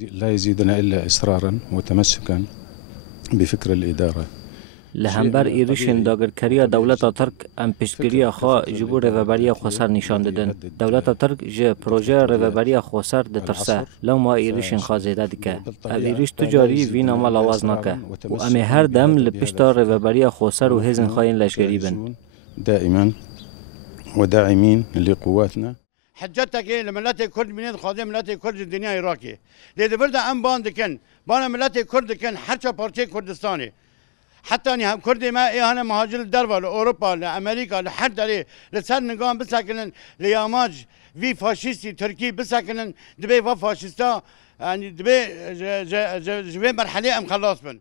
لا يزيدنا إلا إصرارا وتمسكا بفكر الإدارة. لهمبر ایریشن داگرکریا دولت ترک ام پیشگیری خوا جبور رهبری خسر نشان دادن. دولت ترک ج پروژه رهبری خسر دترسه لو ما ایریشن خازیده دیگه. ام ایریش تجاری وینا ما لواز نکه و ام هر دم لپشتا رهبری خسر و هزن خاین لشگری بن. دائما وداعمين لقواتنا. حجتك لملت الكرد منين خادم ملت الكرد الدنيا العراقي. لذا برد ام باندكن بانا ملت الكرد كن حتى بارتي كردستاني. حتى اني هم كردي ما إيه انا مهاجر الدربه لاوروبا لامريكا لحد عليه لسان نقام بساكن لياماج في فاشيستي تركي بساكن دبي فاشيستا يعني دبي مرحله ام خلاص بن